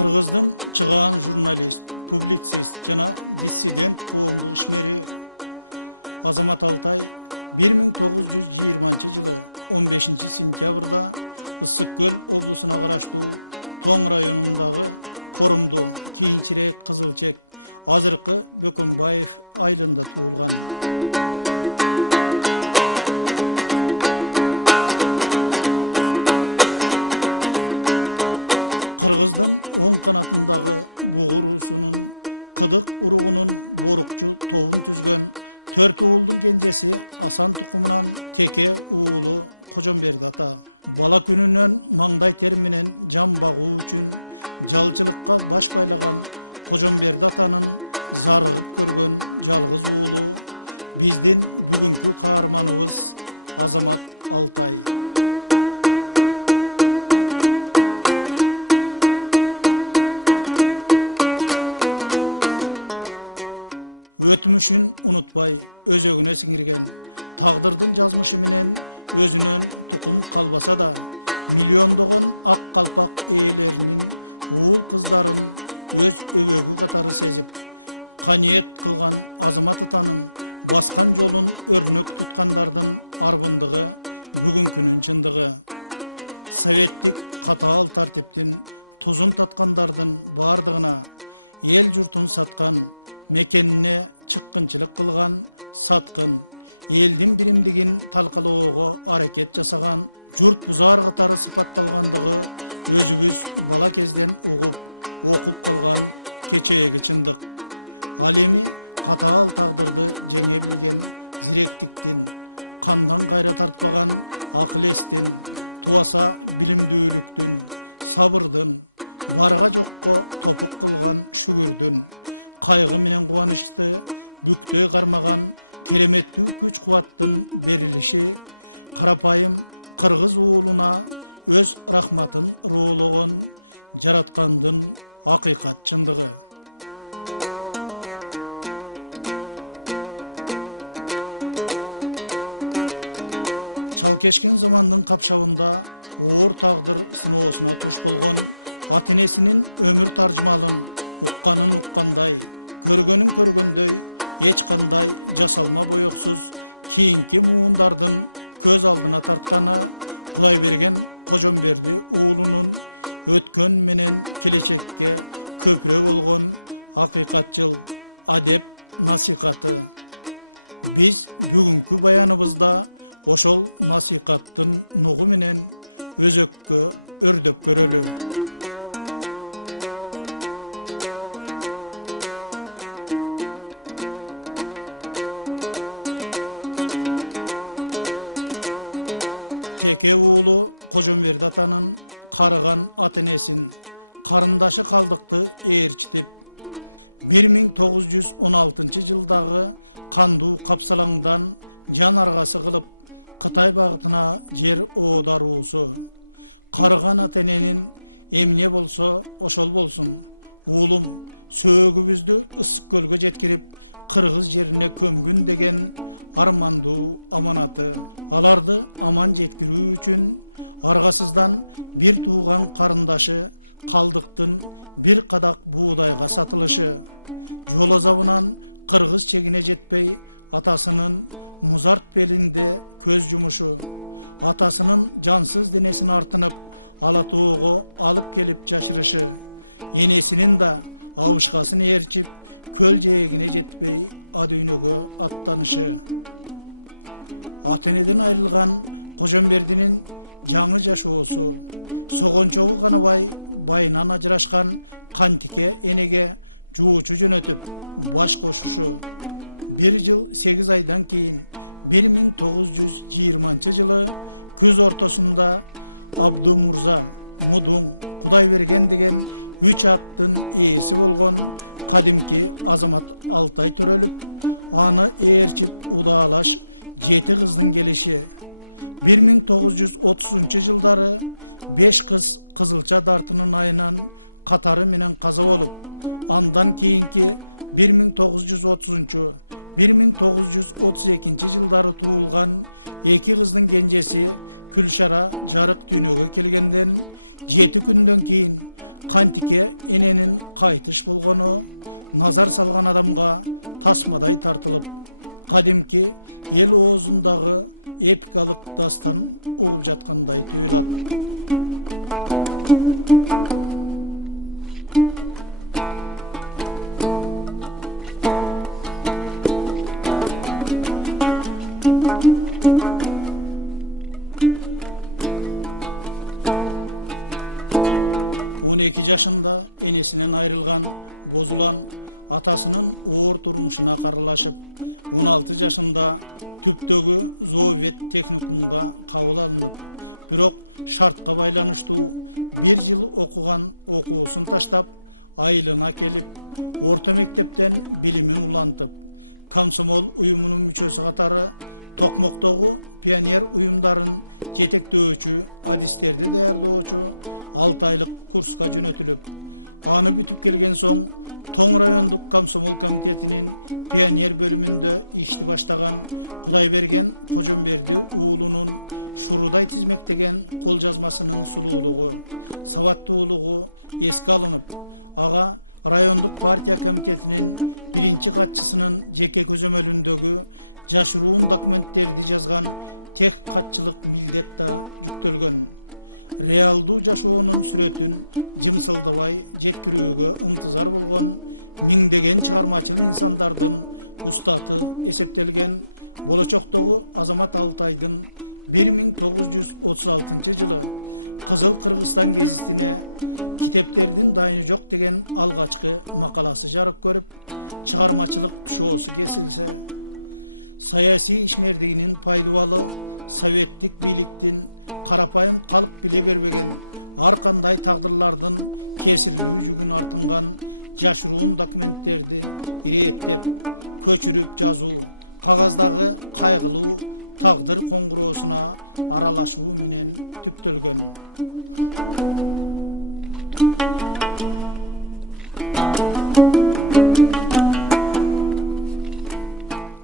Кыргыздын чыгаан журналист, публицист жана диссидент коомдук ишмери Азамат Алтай 1920 жылы 15 сентябрда Ысык Көл облусуна караштуу Тоң районундагы Корумду, кийинчерээк Кызылчек, азыркы Бөкөнбаев айылында туулган. Кыргыздын оң канатындагы Бугур уусунун Кыдык уругунун борукчу тобун түзгөн 4 уулдун кенжеси Асан тукумунан Теке уулу Кожомберди ата. Бала күнүнөн маңдай тери менен жан багуу үчүн жалчылыкка баш байлаган Кожомберди атанын зарыгып көргөн жалгыз уулу биздин бүгүнкү каарманыбыз Азамат Алтай. Өтмүшүн унутпай өзөгүнө сиңирген, тагдырдын жазмышы менен өзүнөн тукум калбаса да, миллиондогон ак калпак ээлеринин уул кыздарын өз өбөгү катары сезип, каниет кылган Азамат атанын баскан жолун өрнөк туткандардын арбындыгы бүгүнкүнүн чындыгы. Советтик катаал тартиптин тузун таткандардын бардыгына эл журтун саткан, мекенине чыккынчылык кылган саткын, элдин биримдигин талкалоого аракет жасаган журт бузар катары сыпатталгандыгы өзүбүз бала кезден угуп, окуп калган кечээги чындык. Ал эми катаал тагдырды жеңе билген зиректиктин, кандан кайра тартпаган акыл эстин, тубаса билимдүүлүктүн, сабырдын, барга жокко топук кылган шүгүрдүн, кайгы менен кубанычты бүктөй кармаган кереметтүү күч кубаттын берилиши карапайым кыргыз уулуна өз рахматын роологон жараткандын акыйкат чындыгы. Чалкешкен замандын капшабында оор тагдыр сыноосуна туш болгон ата-энесинин өмүр таржымалын укканын уккандай, көргөнүн көргөндөй, эч кандай жасалма боексуз кийинки муундардын көз алдына тартканы Кудай берген Кожомберди уулунун өткөн менен келечекке көпүрө болгон акыйкатчыл адеп насихаты. Биз бүгүнкү баяныбызда ошол насихаттын нугу менен өзөккө өрдөп көрөлү. Теке уулу Кожомберди атанын карыган ата-энесин, карындашы калдыкты ээрчитип, 1916 жылдагы кандуу капсалаңдан жан аргасы кылып Кытай багытына жер оодаруусу. Карыган ата-эненин эмне болсо ошол болсун, уулум, сөөгүбүздү Ысык Көлгө жеткирип, кыргыз жерине көмгүн деген армандуу аманаты. Аларды аман жеткирүү үчүн аргасыздан бир тууган карындашы калдыктын бир кадак буудайга сатылышы, жол азабынан кыргыз чегине жетпей атасынын музарт белинде көз жумушу, атасынын жансыз денесин артынып ала тоого алып келип жашырышы, энесинин да абышкасын ээрчип көл жээгине жетпей адүйнөгө аттанышы. Ата-энеден айрылган Кожомбердинин жаңы жашоосу, согончогу канабай байынан ажырашкан Кантике энеге жуучу жөнөтүп баш кошушу. 1 жыл 8 айдан кийин 1920 жылы күз ортосунда Абду Мурза, Мудуң, Кудай берген деген 3 аттын ээси болгон кадимки Азамат Алтай төрөлүп, аны ээрчип удаалаш 7 кыздын келиши. 1930 жылдары 5 кыз Кызылча дартынын айынан катары менен каза болуп, андан кийинки 1930 1932 жылдары туулган 2 кыздын кенжеси Күлшара жарык дүйнөгө келгенден 7 күндөн кийин Kantike enенин кайтыш болгону назар салган адамга тасмадай тартылып, кадимки эл оозундагы эпикалык дастан угуп жаткандай туюлат. 12 жашында энесинен айрылган Бозулан атасынын оор турмушуна каралашып, 16 жашында түптөгү зоовет техникумга кабыл алынып, бирок шартка байланыштуу 1 жыл окуган окуусун таштап, айылына келип, орто мектептен билимин улантып, комсомол уюмунун мүчөсү катары Токмоктогу пионер уюмдарын жетектөөчү, адистерди даярдоочу 6 айлык курска жөнөтүлүп, аны бүтүп келген соң Тоң райондук комсомол комитетинин пионер бөлүмүндө ишти баштаган Кудайберген Кожомберди уулунун шурудай тизмектеген кол жазмасынын сулуулугу, сабаттуулугу эске алынып, ага райондук партия комитетинин биринчи катчысынын жеке көзөмөлүндөгү жашыруун документтерди жазган тех катчылык милдет да жүктөлгөн. Реалдуу жашоонун сүрөтүн жымсылдабай жеткирүүгө ынтызар болгон миңдеген чыгармачыл инсандардын устаты эсептелген болочоктогу Азамат Алтайдын 1936 жылы Кызыл Кыргызстан гезитине китептердин дайыны жок деген алгачкы макаласы жарык көрүп, чыгармачылык тушоосу кесилсе, саясий ишмердигинин пайдубалы советтик бийликтин карапайым калк биле бербеген ар кандай тагдырлардын кесирлүү жүгүн артынган жашыруун документтерди ирээттеп, көчүрүп жазуу, кагаздагы кайгылуу тагдыр коңгуроосуна аралашуу менен түптөлгөн.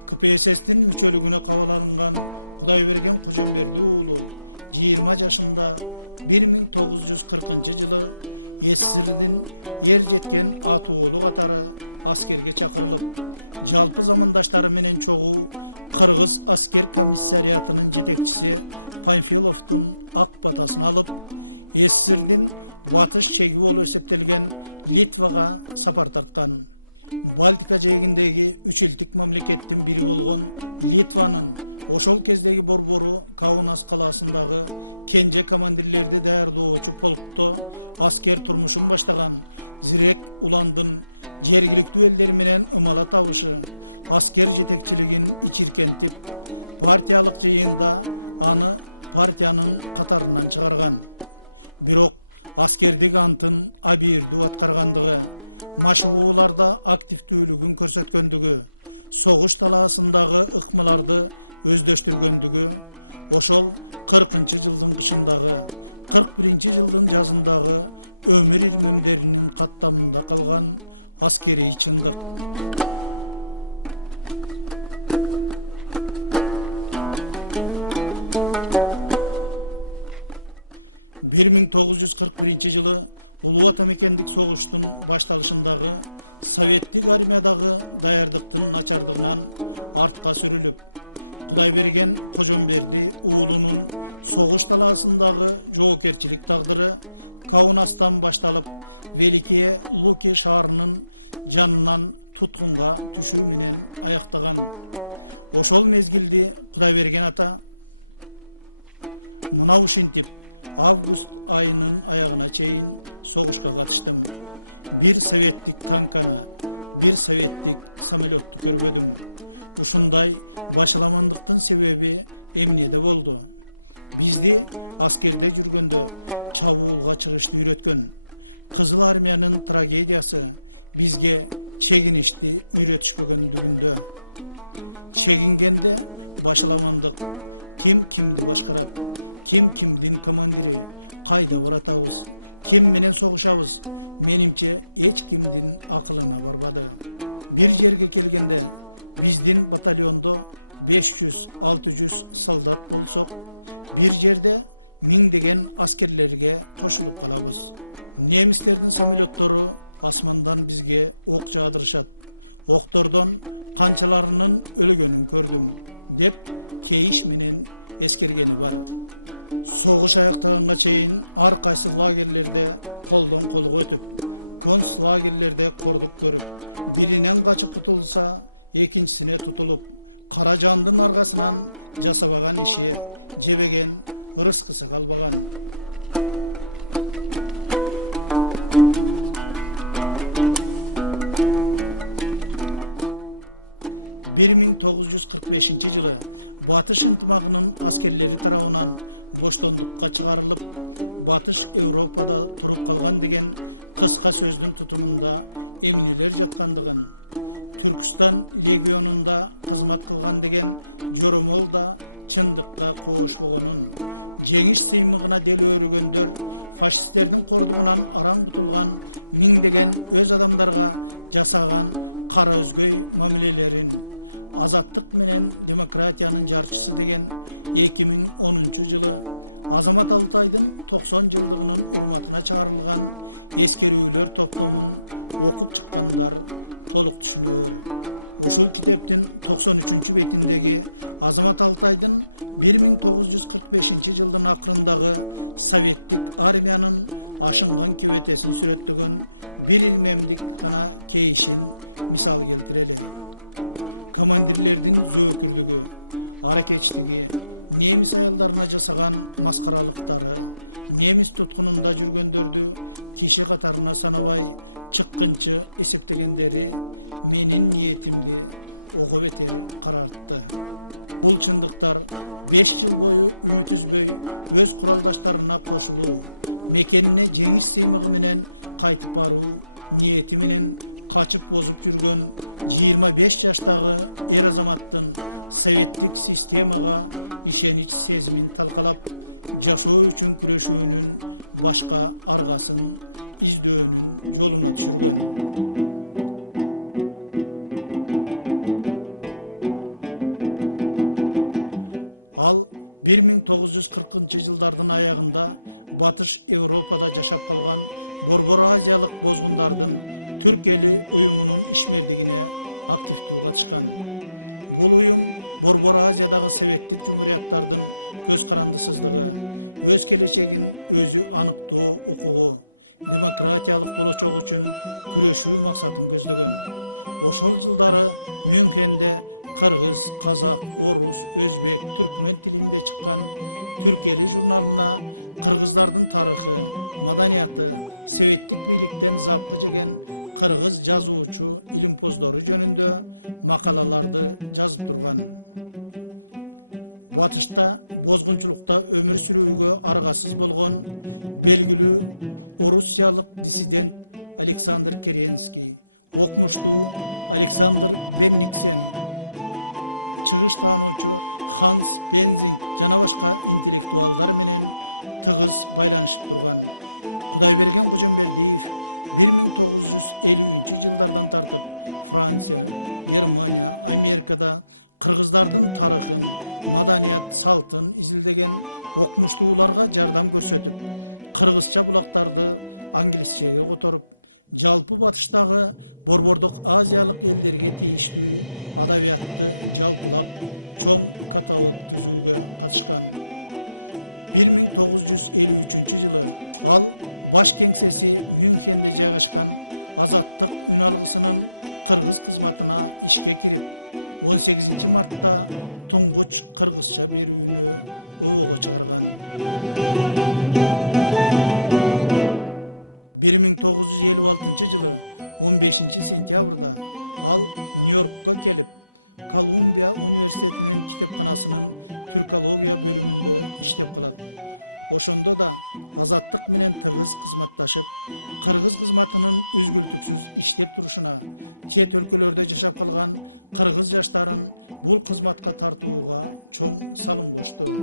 КПССтин мүчөлүгүнө кабыл алынган Кудайберген Кожомберди уулу 20 жашында 1940 жылы СССРдин ер жеткен атуулу катары аскерге чакырылып, жалпы замандаштары менен чогуу Кыргыз аскер комиссариатынын жетекчиси Панфиловдун ак батасын алып, СССРдин батыш чеги болуп эсептелген Литвага сапар тарткан. Балтика жээгиндеги 3 элдик мамлекеттин бири болгон Литванын ошол кездеги борбору Каунас калаасындагы кенже командирлерди даярдоочу полкто аскер турмушун баштаган Зирек Уландын жергиликтүү элдер менен ымала табышы, аскер жетекчилигин ичиркентип, партиялык жыйында аны партиянын катарынан чыгарган. Бирок аскердик антын абийирдүү аткаргандыгы, машыгууларда активдүүлүгүн көрсөткөндүгү, согуш талаасындагы ыкмаларды өздөштүргөндүгү, ошол 40 жылдын кышындагы, 41 жылдын жазындагы өмүр ирмемдеринин каттамында калган аскерий чындык. 1941 жылы Улуу Ата мекендик согуштун башталышындагы советтик армиядагы даярдыктын начардыгынан артка сүрүлүп, Кудайберген Кожомберди уулунун согуш талаасындагы жоокерчилик тагдыры Каунастан башталып, Великие Луки шаарынын жанынан туткунга түшүү менен аяктаган. Ошол мезгилди Кудайберген ата мына ушинтип август айынын аягына чейин согушка катыштым. Бир советтик танканы, бир советтик самолетту көрбөдүм. Ушундай башаламандыктын себеби эмнеде болду? Бизди аскерде жүргөндө чабуулга чыгышты үйрөткөн. Кызыл армиянын трагедиясы бизге чегиништи үйрөтүшпөгөндүгүндө. Чегингенде башаламандык ким кимди башкарат? Ким кимдин командири, кайда баратабыз, ким менен согушабыз, менимче эч кимдин акылына барбады. Бир жерге келгенде биздин батальондо 500-600 солдат болсок, бир жерде миңдеген аскерлерге кошулуп калабыз. Немистердин самолеттору асмандан бизге ок жаадырышат. Октордон канчаларынын өлгөнүн көрдүм, деп кейиш менен эскергени бар. Согуш аяктаганга чейин ар кайсы лагерлерде колдон колго өтүп, концлагерлерде кордук көрүп, биринен качып кутулса, экинчисине тутулуп, кара жандын аргасынан жасабаган иши, жебеген ырыскысы калбаган. Bir 1945 жылы Батыш ынтымагынын аскерлери тарабынан боштондукка чыгарылып, Батыш Европада туруп калган деген кыска сөздүн тутумунда эмнелер жаткандыгын, Түркстан легионунда кызмат кылган деген жоромол да чындыкка коошпогонун, жеңиш сыймыгына дел өрүгөндөр фашисттердин кордугунан араң кутулган миңдеген өз адамдарга жасаган кара өзгөй мамилелерин, азаттык менен демократиянын жарчысы деген 2010 жылы Азамат Алтайдын 90 жылдыгынын урматына чыгарылган эскерүүлөр топтомун окуп чыккандар толук түшүнөр. Ушул китептин 93 бетиндеги Азамат Алтайдын 1945 жылдын акырындагы советтик армиянын ашынган кебетесин сүрөттөгөн бир илмемдик гана кейишин мисал келтирели. Командирлердин зөөкүрдүгү, аракечтиги, немис аялдарына жасаган маскаралыктары, немис туткунунда жүргөндөрдү киши катарына санабай чыккынчы эсептегендери менин ниетимди ого бетер карартты. Бул чындыктар 5 жыл бою үмүт үзбөй өз куралдаштарына кошулуу, мекенине жеңиш сыймыгы менен кайтып баруу ниети менен качып бозуп жүргөн 25 жаштагы эр азаматтын советтик системага ишенич сезимин талкалап, жашоо үчүн күрөшүүнүн башка аргасын издөөнүн жолуна түшүргөн. Ал 1940 жылдардын аягында Батыш Европада жашап калган Борбор Азиялык бозгундардын Түрк эли уюмунун ишмердигине активдүү катышкан. Бул уюм Борбор Азиядагы советтик жумурияттардын көз карандысыздыгы, өз келечегин өзү аныктоо укугу, демократиялык болочок үчүн күрөшүү максатын көздөгөн. Ошол жылдары Мюнхенде кыргыз, казак, орус, өзбек, түркмөн тилинде чыккан Түрк эли журналына кыргыздардын тарыхы, маданияты, советтик бийликтен запкы жеген кыргыз жазуучу илимпоздору жөнүндө макалаларды жазып турган. Батышта бозгунчулукта өмүр сүрүүгө аргасыз болгон белгилүү орусиялык диссидент Александр Керенский, окмуштуу Александр Бенниксен, чыгыш таануучу Ханс Бензинг жана башка интеллектуалдар менен тыгыз байланышып турган. Кудайберген Кожомбердиев 1950 жылдардан тартып Франция, Германия, Америкада кыргыздардын тарыхын, маданият, салтын изилдеген окмуштууларга жардам көрсөтүп, кыргызча булактарды англисчеге которуп, жалпы Батыштагы борбордук азиялык элдерге тийиштүү адабиятты жалпылап, чоң каталог түзүүгө катышкан. 1953 жылы ал баш кеңсеси Мюнхенде жайгашкан Азаттык үн алгысынын кыргыз кызматына ишке кирип, 18 мартта туңгуч кыргызча берүүнү обого чыгарган. 1956 жылы 15 сентябрда ал Нью-Йоркко келип, Колумбия университетинин китепканасынын түркология бөлүмүндө иштеп калат. Ошондо да азаттык менен тыгыз кызматташып, кыргыз кызматынын үзгүлтүксүз иштеп турушуна, чет өлкөлөрдө жашап калган кыргыз жаштарын бул кызматка тартууга чоң салым кошту.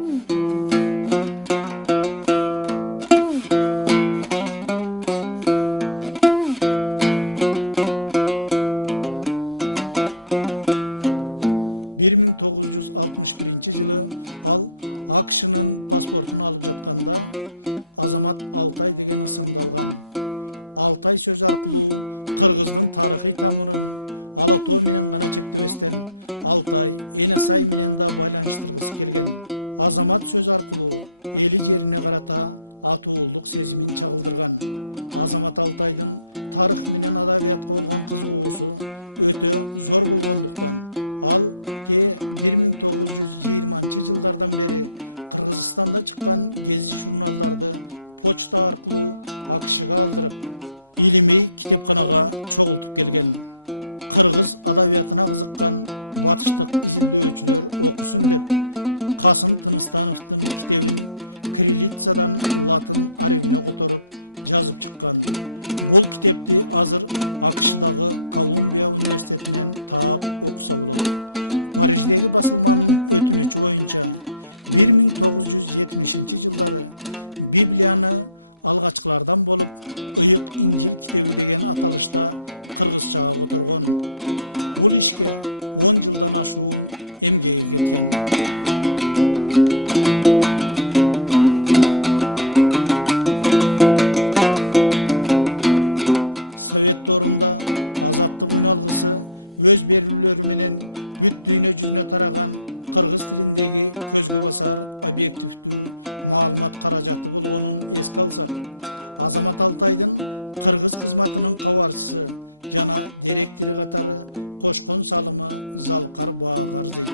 Bir 1961 жылы ал АКШнын паспортун алып жатканда Азамат Алтай деген ысымды алган. Alтай сөз аркылуу Кыргыздын тарыхый тамырын Алатоо менен гана чектебестен Алтай, Энесай менен да байланыштыргысы келген. Азамат сөз аркылуу эли жерине карата атуулдук сезимин чагылдырган. Азамат Алтайдын тарых менен адабиятка болгон кызыгуусу өтө зор болгондуктан ал 1920-жылдардан бери Кыргызстанда чыккан гезит журналдарды почта аркылуу АКШга алдырып, илимий китепканага чогултуп келген. Кыргыз адабиятына кызыккан батыштык изилдөөчүлөр окусун деп Касым Тыныстановдун китебин кириллицадан латын арабине которуп жазып чыккан. Бул китепти азыр АКШдагы Колумбия университетинен таап окуса болот. Париждеги басылманын өтүнүчү боюнча 1970-жылдары Библияны алгачкылардан болуп Ыйык Инжил китеби деген аталышта кыргызчага которгон. Бул ишке 10 жылдан ашуун эмгеги кеткен. Совет дорунда азаттык уйналгысы өз берүүлөрү менен бүт дүйнө жүзүнө тараган кыргыз тилиндеги көзгө басар объективдүү маалымат каражаты болгонун эске алсак, Азамат Алтайдын кыргыз кызматынын кабарчысы жана директори катары кошкон салымы залкар баага арзыйт.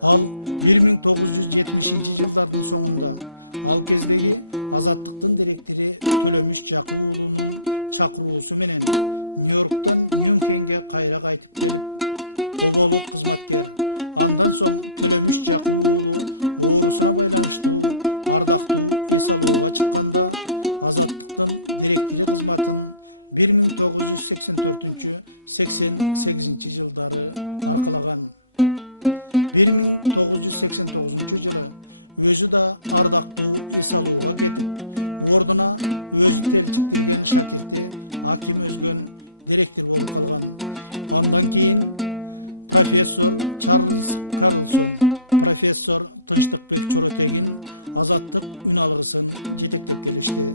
Ал 1970-жылдардын соңунда ал кездеги азаттыктын директори Төлөмүш Жакып уулунун чакыруусу менен Нью-Йорктон Мюнхенге кайра кайтып келип, оболук кызматкер, андан соң Төлөмүш Жакып уулу оорусуна байланыштуу ардактуу эс алууга чыкканда азаттыктын директори кызматын 1984-88 жылдары аркалаган. 1989 жылы өзү да ардактуу эс алууга кетип, ордуна өзү телчиктирген шакирти Аким Өзгөн директор болуп калган. Андан кийин профессор Чарльз Карлсон, профессор Тынчтыкбек Чоротегин азаттык үн алгысын жетектеп келишти.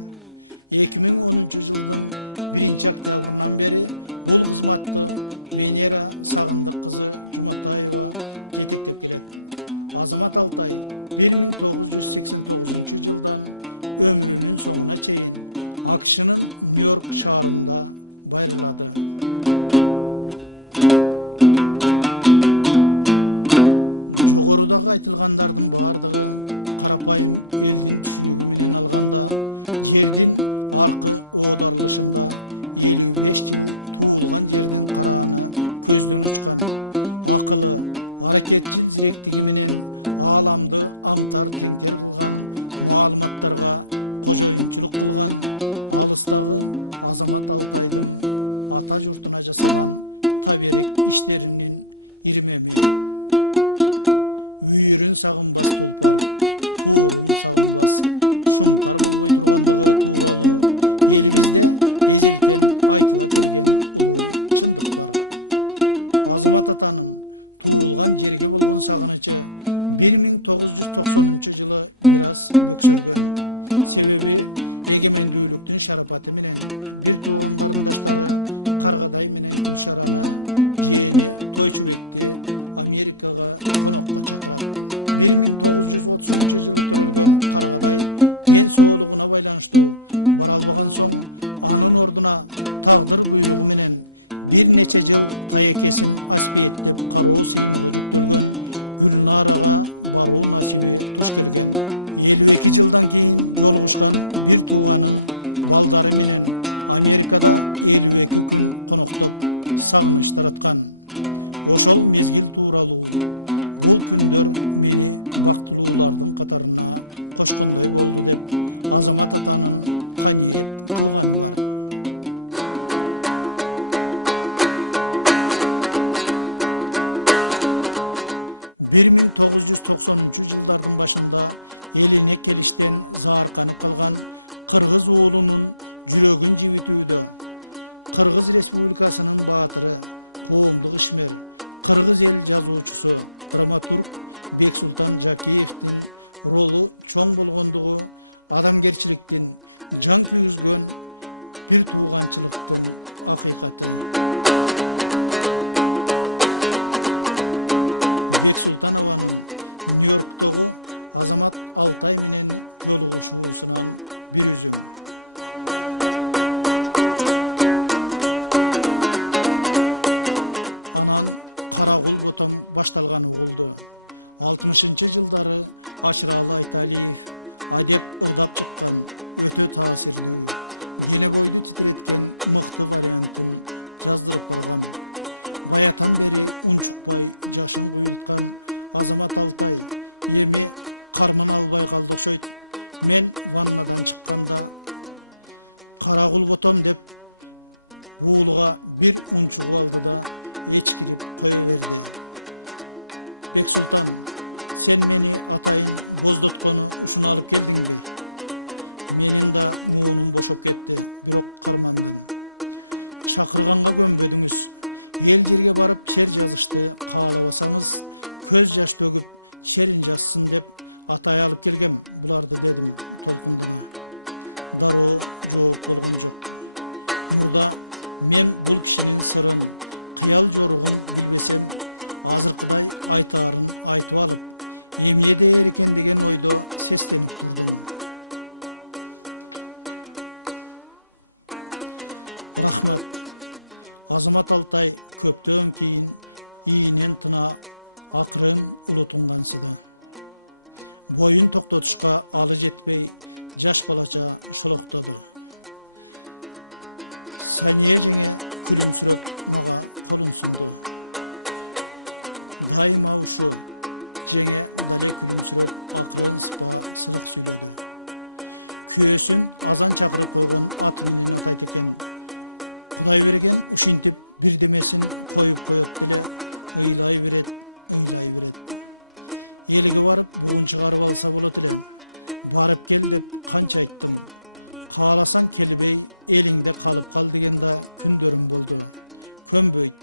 2010 жылдын 1-октябрынан бери бул кызматты Венера Сагындык кызы Жуматаева жетектеп келет. Азамат Алтай 1989 жылдан өмүрүнүн соңуна чейин АКШнын Нью-Йорк шаарында байрылады. Жогорудагы айтылгандардын баардыгы карапайым элдин түшүнүгү менен алганда жердин аркы оодарылышында 55 жыл туулган жердин карааны көздөн учкан, акылы, аракетчил зиректиги менен ааламды аңтар теңтер кылган, маалыматтарга кожоюнчулук кылган алыстагы Азамат Алтайдын ата журтуна жасаган таберик иштеринин ирмеми. Үйүрүн сагынбас тулпар, туурун сагынбас шумкар болбой тургандыгы тууралуу элибизде эзелтен айтыла келген улуу чындык бар. Азамат атанын туулган жерге болгон сагынычы 1990 жылы бир аз бөксөргөн. Себеби эгемендүүлүктүн шарапаты менен бир тууган карындаштары Каргадай менен Күлшараны, жээни Тойчубекти Америкага конокко чакырат. 1930 жылы төрөлгөн Каргадай кен соолугуна байланыштуу бара албаган соң анын ордуна тагдыр буйругу менен бир нече жыл таекесин аспиеттеп кароо сыймыгы жүктөлгөн Гүлнарага баруу насиби туш келген. 52 жылдан кийин жолугушкан бир тууганын балдары менен Америкада 52 күн коноктоп сагыныч тараткан. Ошол мезгил тууралуу бул күндөр мени бактылуулардын катарына кошкондой болду деп Азамат атанын каниет кылганы бар. 1990 жылдардын башында элине келиштен заарканып калган кыргыз уулунун жүрөгүн жибитүүдө Кыргыз Республикасынын баатыры, коомдук ишмер, кыргыз эл жазуучусу, драматург Бексултан Жакиевдин ролу чоң болгондугу адамгерчиликтин жан күйгүзгөн bir tuğançılıktın hakikati. Beksultanovanın New York'tagı Azamat Altay menen joluguşuusundan bir üzüm. Anan Karagul Botom baştalgan uğuldu. 60-жылдары Aşralı Aytaliyev adep ırdap çıkkan, ötö tasirli, dene boydu titretken mıқты variantın jazdırıp bargam. Bayatan beri unçukpay jaşın kuyultkan Azamat Altay emi karman albay kaldı okşoyt. Men vannadan çıkkanda Karagul Botom dep buğuluğa bir unçuğu aldı da eçkirip koyuverdi. Beksultan, sen meni atayın bozdotkonu uşunu alıp geldin mi? Menin da muğunum boşop ketti, birok karmandım. Çakırganга gömbödüңüz, el жерге barıp çer жазышты kağalabasanız, köz jaş dögüp çerin жазsın dep atay alıp gelgem bulardı dedim tolkundana. Daroo жооп болгон жок. Murda men bul kişinin sırın, kıyal joruğun bilbesem, azırkıday aytarın aytıp alıp, emye değer eken degen oydo seslenip durdum. Rahmat. Azamat Altay köptön keyin iğnen tına akırın ulutungansıdı. Boyun toktotuşka alı jetpey jaş balaça şoloktadı. Saniye jenge külümsüröp maga kolun sundu. Daima uşu jenge dale külümsüröp akırın sıpa sılık süylödü. Küyösün azan çakırıp koygon at menen atayt eken. Kuday bergen uşintip birdemesin koyup koyot dele ыйлай берет. Elge barıp bugun çıgarıp alsa bolot ele. Barıp gel dep kança ayttım. Kağalasan kelibey elingde kalıp kal degen da kündörüm boldu. Kömböйт.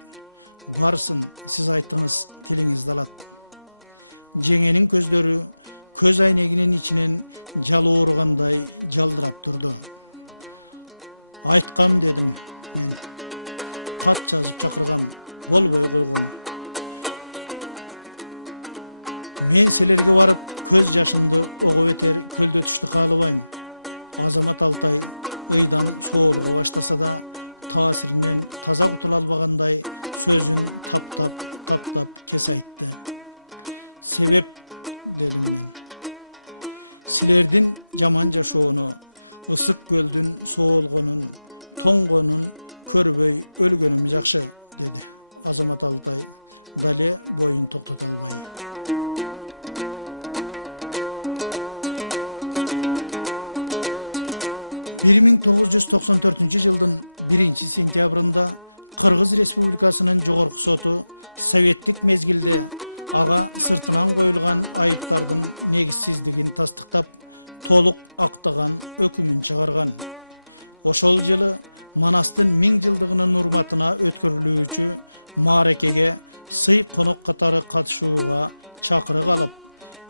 Barsın siz ayttınız tiliniz dalat. Jengenin közdörü köz ayneginin içinen jalı oğurganday jaldırap durdu. Aytkam dedim men. Kat жазып çakırgam bolboy koygon. Men selerge barıp köz jaşımdı oğup eter köldötüştü kalıbayım. Azamat Altay ıydan soğuluğa başlasa da tasirinden taza kutula albaganday sözün tap kes ayttı. Sebep dedim men. Silerdin jamanca şoonu, ısık göldün soğulgonun, tongonun körböy ölgönüm jakşı dedi. Azamat Altay dale boyun toktot albay. 1994-жылдын 1-сентябрында Кыргыз Республикасынын Жогорку соту советтик мезгилде ага сыртынан коюлган айыптардын негизсиздигин тастыктап, толук актаган өкүмүн чыгарган. Ошол жылы Манастын 1000 жылдыгынын урматына өткөрүлүүчү мааракеге сый конок катары катышууга чакырык алып,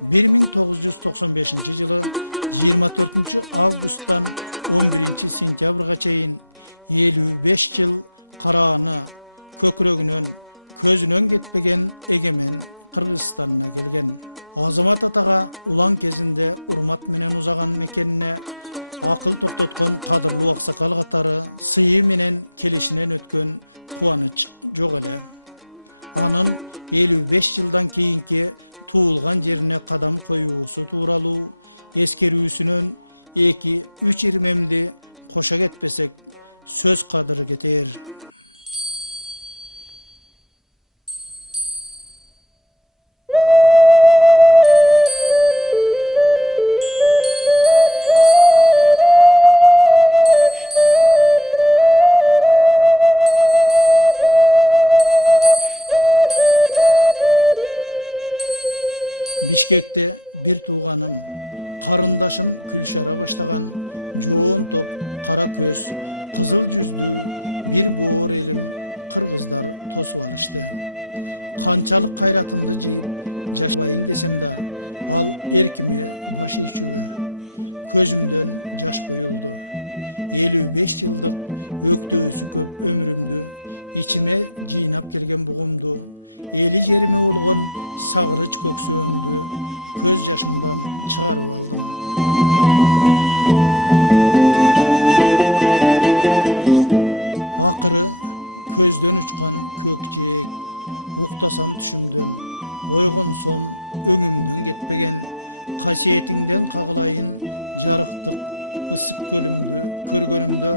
1995-жылы 24 августтан 11 сентябрга чейин 55 жыл карааны көкүрөгүнөн, көзүнөн кетпеген эгемен Кыргызстанына келген. Азамат атага улан кезинде урмат менен узаган мекенине акыл токтоткон кадырлуу аксакал катары сыйы менен келишинен өткөн кубаныч жок эле. Анын 55 жылдан кийинки туулган жерине кадам коюусу тууралуу эскерүүсүнөн 2-3 ирмемди кошо кетпесек сөз кадыры кетер. Бишкекте бир тууганым, карындашым Күлшара баштаган жоон топ кара көз, кызыл жүздүү бир боор элим кыргыздар тосуп алышты. Канчалык кайратымды жыйып жашабайын десем да, ал эркиме баш ийчүбө. Көзүмдөн жаш коюлду. 55 жылдык өктөөсү көп ömrümdü içime жыйнап келген бугумду, эли жериме болгон сагырыч көксөөмдү көз жашымдан чыгарып алдым. Акыры көздөн учкан көкжээк, уктасам түшүмдөн, ойгонсом өңүмдөн кетпеген, касиетиңден кагылайын жарыктык ысык көлүмдү көргөнүмдө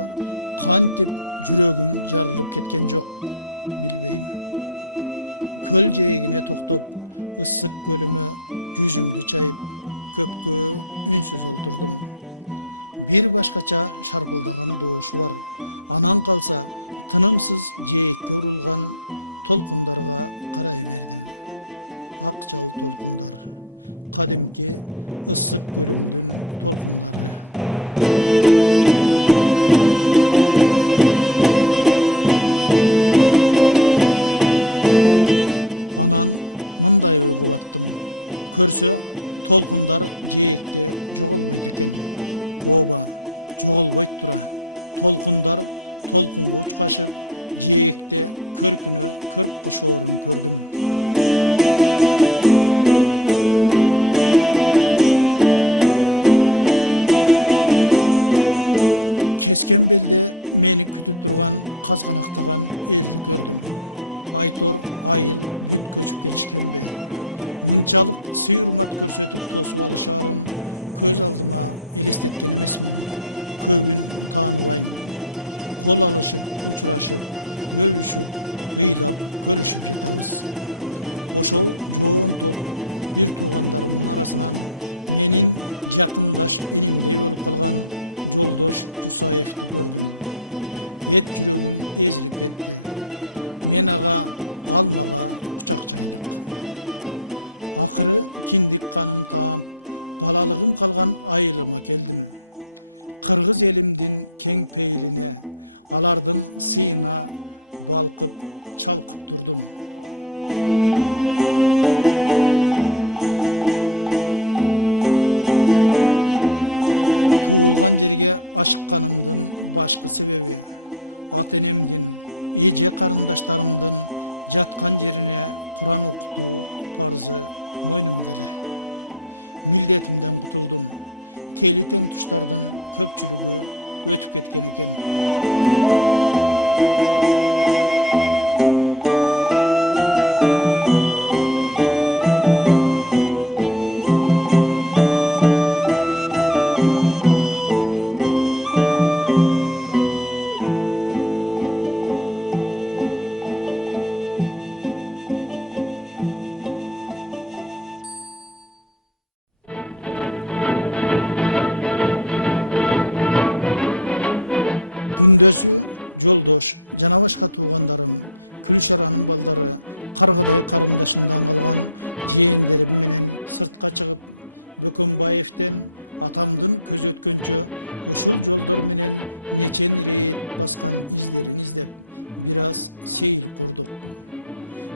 кантип жүрөгүм жарылып кеткен жок, билбейм. Көл жээгине токтоп, ысык көлүмө жүзүмдү чайып, көпкө үнсүз олтурдум. Бир башкача шарпылдаган доош бар. Анан калса тынымсыз жээкке урулган толкундарга карай бердим. Ак жал толкундар, кадимки ысык көлүмдүн толкундары. Анан мындай ойго баттым. Көрсө толкундар жээкте жоголбойт экен. Ооба, жоголбойт тура. Толкундар толкунга учкашып, жээкте көркүнө көрк кошоорун көрдүм. Kesken belde meni kütüp turgan kazganактаган элди көрдүм. Айтор, айыл бүт көчүп келишкенби? Мынчалык сый-урмат көрсөтүп тосуп алышаарын көз алдыма элестеткен эмесмин. Көбүн тааныбайм. Кол алышып, учурашып, бөлүшүп, ыйлап, көрүшүп жатабыз. Ошол жоон топ бир тургандарымдын арасынан менин жатындаш инимдей болуп калган Жолдош Жусаевди көрдүм. Эт жүрөгүм эзилип кетти. Мен ага, ал мага кучак жайдык. Акыры киндик каным таап, балалыгым калган айылыма келдим. Кыргыз элимдин кең пейилине, алардын сыйына балкып, чалкып турдум. Туылган жерге ашыкканымдын башкы себеби ата-энемдин, эже карындаштарымдын жаткан жерине Куран окутуу парзы мойнумда эле. Милдетимден кутулдум. Тели тең туштардын көпчүлүгү өтүп кеткен экен. Күндөсү Жолдош жана башка туугандарым, Күлшаранын балдары, каргыдай карындашымдан калган жээндерим менен сыртка чыгып, Бөкөнбаевден атамдын көз өткөнчө ушул жолдор менен нечен рейт баскан издерин издеп, бир аз сейил курдук.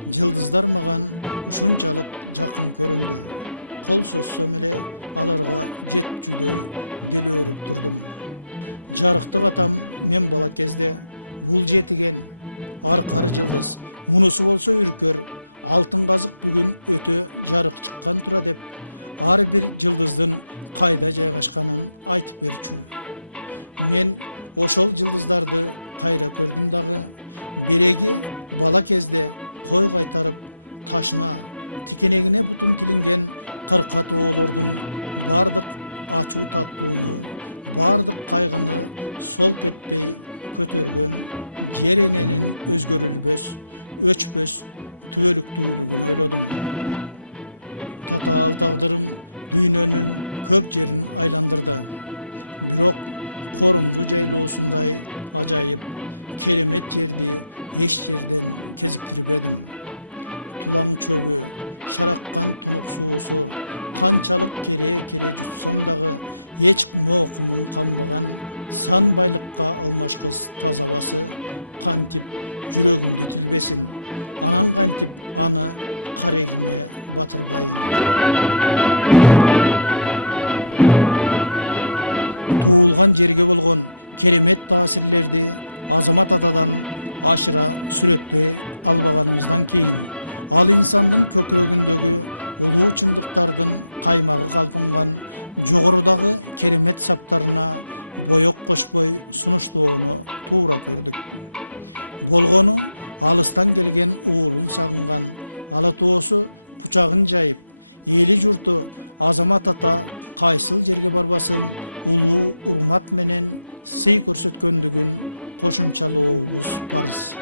Жылдыздар маган ушунчалык жакын көрүндү. Кол созсом эле аларга жетчүдөй делөөрүп турдум. Жарыктык атам мен бала кезде бул жетиген, аркар жылдыз, мунусу болсо үркөр, алтын казык бүгүн өтө жарык чыккан тура деп, ар бир жылдыздын кайда жайгашканын айтып берчү. Мен ошол жылдыздарды кайра көрдүм дагы, береги бала кезде кой кайтарып, ташына, тикенегине бутун тилинген кырка тоолордун бардык ачуу таттууну, бардык кайгыны солк этпей көтөргөн жер эненин өзгөрүлбөс, өчпөс түбөлүктүүлүгүн ойлодум. Татаал тагдырым дүйнөнүн көп жерин айландырды. Бирок корумду жайлоосундай ажайып, керемет жерди эч жерден кезиктирбедим. Тулаң чөбү, шараккан тунук суусу, канчалык кере жутсам дагы эч моокумун камбаган сан байлыкка алмашкыс таза басы кантип жүрөгүмдү тилбесин, анан кантип аны карегиме батырбайын. Туулган жерге болгон keremet tasirlerdi Azamat Atadan aşıra süretli albaganımızdan keyin al insandın kökrögündögü uluu çındıktardın kaymagı kalpıngan jogorudagı keremet saptarına boyok koşboy sunuştuğunu tuğra gördük. Bolgonu alıstan gelgen uğulun sagıngan Alatoğusu kuchagın jayıp eli jurtu Azamat Ata kaysıl jerge barbaсын uluu urmat menen sый көрсөткөндүгүn koşunçalıobuz parız.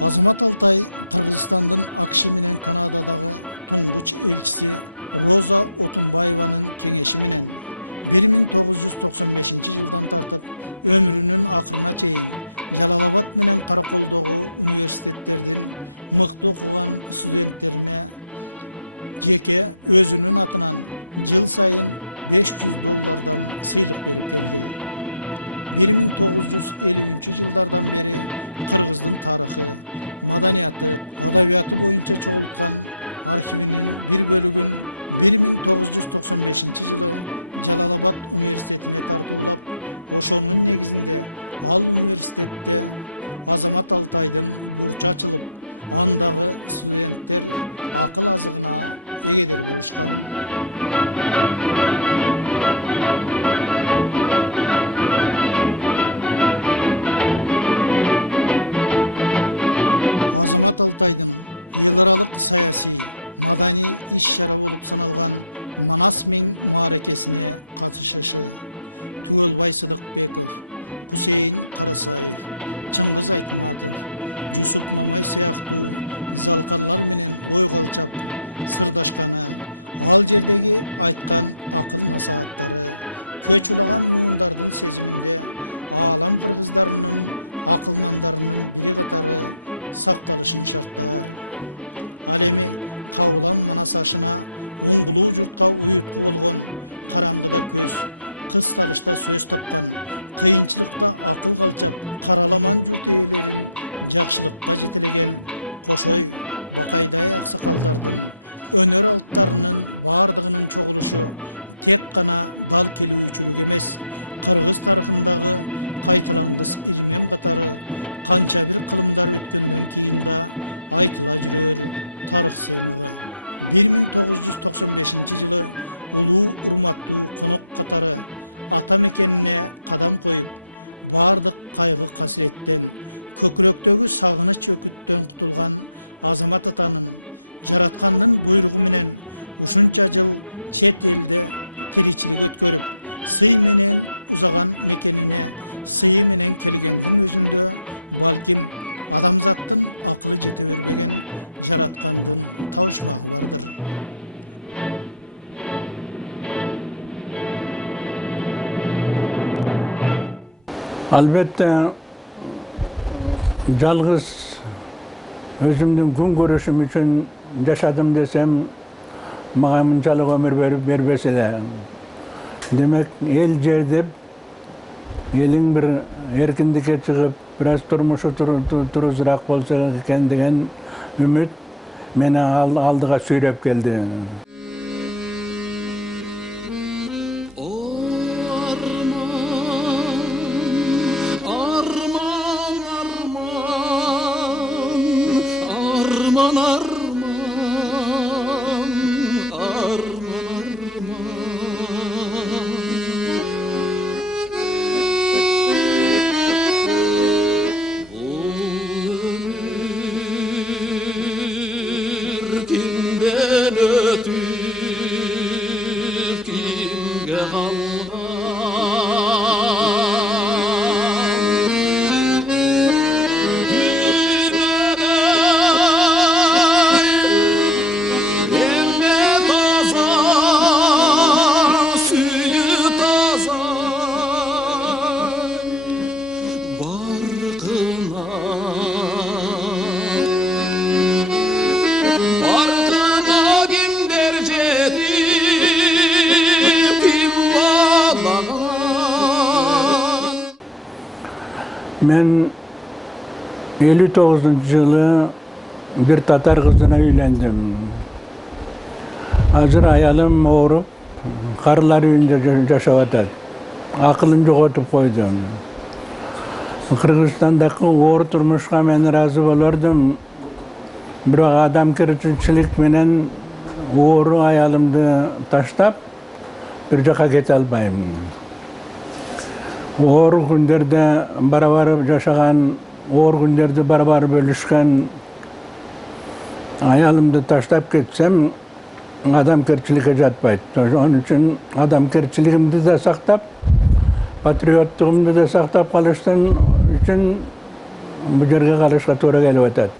Azamat Altay Kırgızstandın Akşı menen Kanadadagı Tunguç elçisi Roza Otunbayevanın keňeşi menen 1995 yıldan tartıp ömrünün akırına çeyin Jalalabad menen Karakoldogu üniversitetlerden mıktı okugan studentlerine jeke özünün atынан jıl sayın $500 sıylık berip geldi. 1950 yıllardan beri Kırgızdın tarıхы, madaniyatı, adabiyatı boyunca çoğultkan arşivinin bir bölügün 1995 yılı Jalalabad Üniversitetine tartılap, oşonun negizinde al üniversitette Azamat Altay'dın burçu açılıp, andağı studentler akıl azığına egedir boluşkan. Azamat Altay'dın yılaralık sayasi, madani iş-şara bolup sanalgan Manas men marekesine katışışı, Tügölbay Sıdıkbekov, Kuseyin Karasayев, Çыңгыз Айтматов, Jusup Mamay siyahtı zalkarlar menen oy kalçap sırdaşkanı, al jerdegi aytkan akıl nasihattары, köç ulagan muundardın seziminde alam kırgızlarının akılmandarının biri katarı saktalışın şartlar. Alemi kavulan Manas aşına oңguluu jurtка uyutku bolgon, karangıda köz, kıstalışta söz tapkan, kıyınçılıkta akıl kalçap, karalaman jurt eelerin jakşılıkka jetelegen Koşoy, Bakayday aksakallardın önör altlarının bardığının çoğuluşu tek kana dal kelүүчүлүк emes, Kırgız tarıхындагы kaytılangыс irmem katarı kança bir kılımdar ötkөндөн keyin da aytıla jürör tarıx sığmığı. 1995 yılı uluu urmattуу konok katarı ata mekenine kadam koyup, bardık kaygı kasretten, köküröktөгү sagыныч öküttön kutulgan Azamat Atanın jaratkandын buyruğu menen uşunça jıl çet elde tirичилик ötkörüp, sый menen uzagan mekenine sıyı menen kelgendin özündö balkim adamzattın aklı jete berбеген jaratkandын табышмагы bardır. Albatta жалгыз özümdün gün görüşüm üçün yaşadım desem mağa mınçalık ömür berbeseler. Demek el jerdep elin bir erkindikке çıkıp biraz turmuşu turuzrak bolsa eken degen ümit meni aldıga süyrep geldi. Ben 59 yılı bir Tatar kızına uylendim. Hazır ayalım oğurup, karılar uyunca yaşavatat. Akılını jogotup koydum. Kırgızstandaki oğur turmuşka men razı olurdum. Biroq adamkirçilik menen oğru ayalımdı taştap, bir jaka kete albayım. Oğur günderde barabar yaşagan, oğur günderde barabar bölüşken ayalımdı taştap ketsem adamkirçilikке jatpayt. Onun için adamkirçiligimdi de saktap, patriotluğumdu da saktap kalıştın için bu yerge kalışka to'g'ri kelip atat.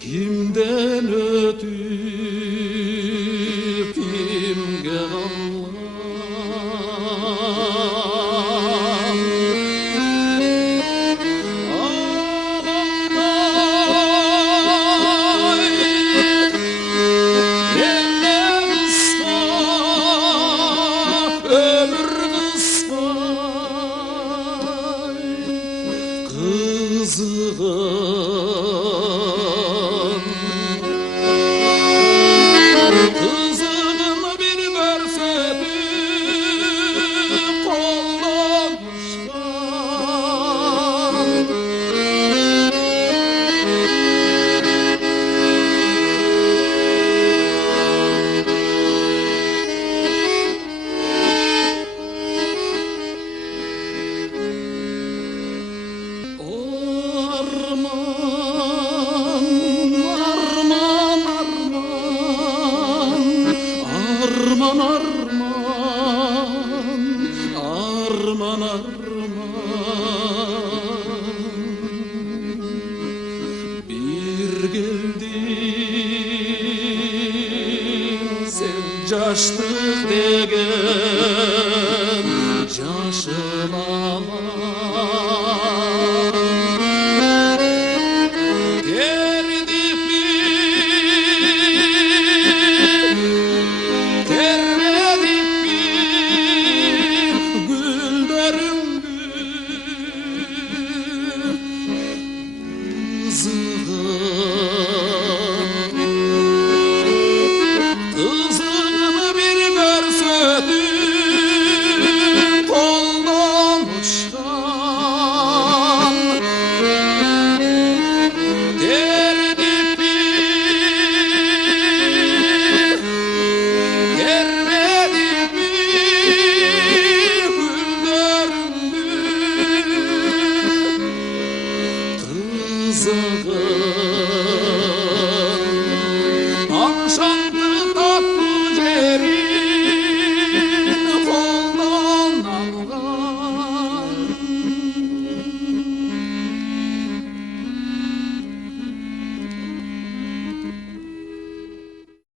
Kimden ötüp kimge Kızını bir görseydi koldan Arman arman bir geldin sen yaşlı degen yaşına